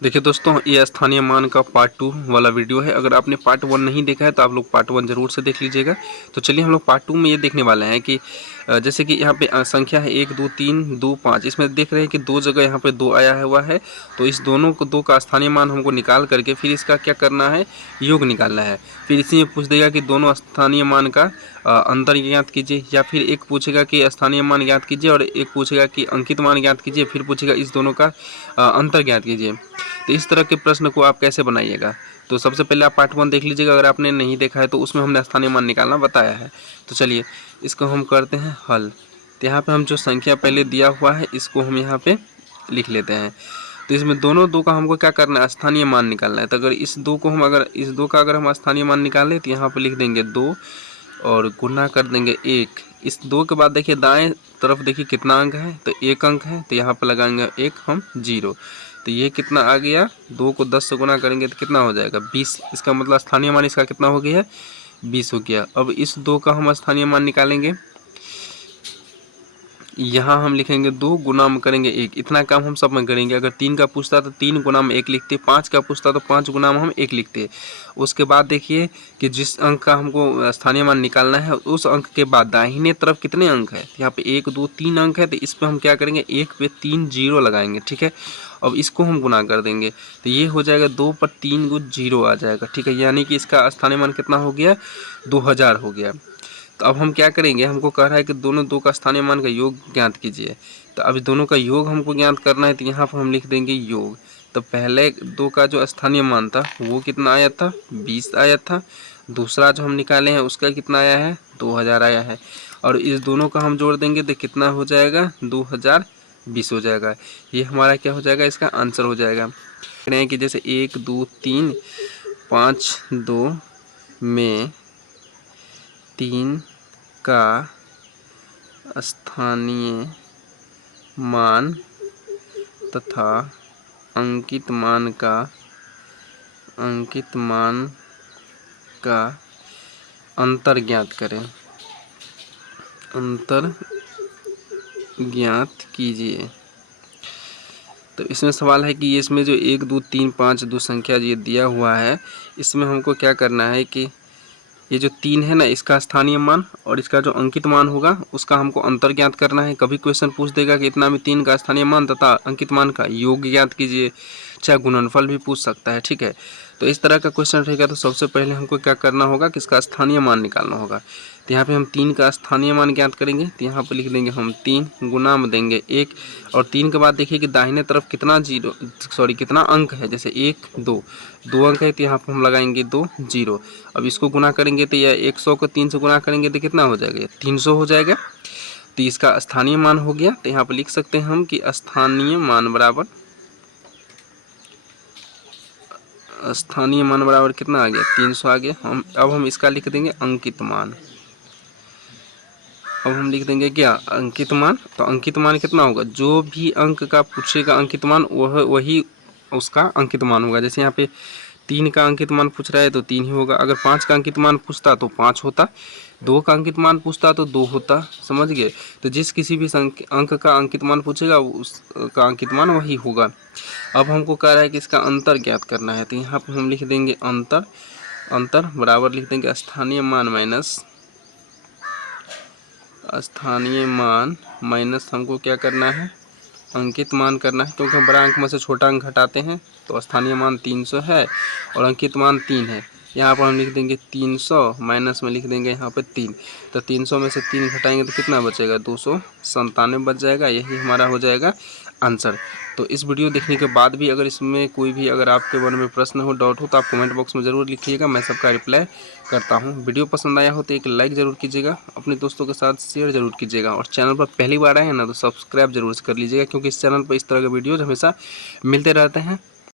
देखिए दोस्तों, ये स्थानीय मान का पार्ट 2 वाला वीडियो है। अगर आपने पार्ट 1 नहीं देखा है तो आप लोग पार्ट 1 ज़रूर से देख लीजिएगा। तो चलिए हम लोग पार्ट 2 में ये देखने वाले हैं कि जैसे कि यहाँ पे संख्या है 1 2 3 2 5। इसमें देख रहे हैं कि दो जगह यहाँ पे 2 आया हुआ है। तो इस दोनों को 2 का स्थानीय मान हमको निकाल करके फिर इसका क्या करना है, योग निकालना है। फिर इसी में पूछ देगा कि दोनों स्थानीय मान का अंतर ज्ञात कीजिए, या फिर एक पूछेगा कि स्थानीय मान ज्ञात कीजिए और एक पूछेगा कि अंकित मान ज्ञात कीजिए, फिर पूछेगा इस दोनों का अंतर ज्ञात कीजिए। तो इस तरह के प्रश्न को आप कैसे बनाइएगा, तो सबसे पहले आप पार्ट 1 देख लीजिएगा। अगर आपने नहीं देखा है तो उसमें हमने स्थानीय मान निकालना बताया है। तो चलिए इसको हम करते हैं हल। तो यहाँ पे हम जो संख्या पहले दिया हुआ है इसको हम यहाँ पे लिख लेते हैं। तो इसमें दोनों दो का हमको क्या करना है, स्थानीय मान निकालना है। तो अगर इस दो का अगर हम स्थानीय मान निकालें तो यहाँ पे लिख देंगे 2 और गुना कर देंगे 1। इस 2 के बाद देखिए दाएं तरफ देखिए कितना अंक है, तो 1 अंक है। तो यहाँ पे लगाएंगे 1 हम 0। तो ये कितना आ गया, 2 को 10 से गुना करेंगे तो कितना हो जाएगा 20। इसका मतलब स्थानीय मान इसका कितना हो गया है, 20 हो गया। अब इस 2 का हम स्थानीय मान निकालेंगे। यहाँ हम लिखेंगे 2 गुना में करेंगे 1। इतना काम हम सब में करेंगे। अगर 3 का पूछता तो 3 गुना में 1 लिखते, 5 का पूछता तो 5 गुना में हम 1 लिखते। उसके बाद देखिए कि जिस अंक का हमको स्थानीय मान निकालना है उस अंक के बाद दाहिने तरफ कितने अंक है, यहाँ पे 1 2 3 अंक है। तो इस पर हम क्या करेंगे, 1 पे 3 जीरो लगाएंगे, ठीक है। अब इसको हम गुना कर देंगे तो ये हो जाएगा 2 पर 3 गुण 0 आ जाएगा, ठीक है। यानी कि इसका स्थानीय मान कितना हो गया, 2000 हो गया। तो अब हम क्या करेंगे, हमको कह रहा है कि दोनों दो का स्थानीय मान का योग ज्ञात कीजिए। तो अभी दोनों का योग हमको ज्ञात करना है, तो यहाँ पर हम लिख देंगे योग। तो पहले 2 का जो स्थानीय मान था वो कितना आया था, 20 आया था। दूसरा जो हम निकाले हैं उसका कितना आया है, 2000 आया है। और इस दोनों का हम जोड़ देंगे तो कितना हो जाएगा, 2020 हो जाएगा। ये हमारा क्या हो जाएगा, इसका आंसर हो जाएगा। कह रहे हैं कि जैसे 1 2 3 5 2 में 3 का स्थानीय मान तथा अंकित मान का अंतर ज्ञात करें, अंतर ज्ञात कीजिए। तो इसमें सवाल है कि इसमें जो 1 2 3 5 2 संख्या ये दिया हुआ है, इसमें हमको क्या करना है कि ये जो 3 है ना, इसका स्थानीय मान और इसका जो अंकित मान होगा उसका हमको अंतर ज्ञात करना है। कभी क्वेश्चन पूछ देगा कि इतना में 3 का स्थानीय मान तथा अंकित मान का योग ज्ञात कीजिए, चाहे गुणनफल भी पूछ सकता है, ठीक है। तो इस तरह का क्वेश्चन रहेगा तो सबसे पहले हमको क्या करना होगा कि इसका स्थानीय मान निकालना होगा। तो यहाँ पे हम 3 का स्थानीय मान ज्ञात करेंगे। तो यहाँ पे लिख देंगे हम 3 गुना में देंगे 1। और 3 के बाद देखिए कि दाहिने तरफ कितना अंक है, जैसे 1 2 2 अंक है। तो यहाँ पर हम लगाएंगे 2 0। अब इसको गुना करेंगे तो यह 100 को 3 से गुना करेंगे तो कितना हो जाएगा, 300 हो जाएगा। तो इसका स्थानीय मान हो गया। तो यहाँ पर लिख सकते हैं हम कि स्थानीय मान बराबर कितना आ गया, 300 आ गया। अब हम इसका लिख देंगे अंकित मान। अब हम लिख देंगे क्या, अंकित मान। तो अंकित मान कितना होगा, जो भी अंक का पूछेगा अंकित मान वही उसका अंकित मान होगा। जैसे यहाँ पे 3 का अंकित मान पूछ रहा है तो 3 ही होगा। अगर 5 का अंकित मान पूछता तो 5 होता, 2 का अंकित मान पूछता तो 2 होता, समझ गए। तो जिस किसी भी अंक का अंकित मान पूछेगा उसका अंकित मान वही होगा। अब हमको कह रहा है कि इसका अंतर ज्ञात करना है। तो यहाँ पर हम लिख देंगे अंतर बराबर लिख देंगे स्थानीय मान माइनस हमको क्या करना है, अंकित मान करना है। क्योंकि हम बड़ा अंक में से छोटा अंक घटाते हैं। तो स्थानीय मान 300 है और अंकित मान 3 है। यहाँ पर हम लिख देंगे 300 माइनस में लिख देंगे यहाँ पे 3। तो 300 में से 3 घटाएंगे तो कितना बचेगा, 297 बच जाएगा। यही हमारा हो जाएगा आंसर। तो इस वीडियो देखने के बाद भी अगर इसमें कोई भी अगर आपके मन में प्रश्न हो, डाउट हो, तो आप कमेंट बॉक्स में ज़रूर लिखिएगा, मैं सबका रिप्लाई करता हूँ। वीडियो पसंद आया हो तो एक लाइक ज़रूर कीजिएगा, अपने दोस्तों के साथ शेयर ज़रूर कीजिएगा, और चैनल पर पहली बार आए हैं ना तो सब्सक्राइब जरूर कर लीजिएगा, क्योंकि इस चैनल पर इस तरह के वीडियोज़ हमेशा मिलते रहते हैं।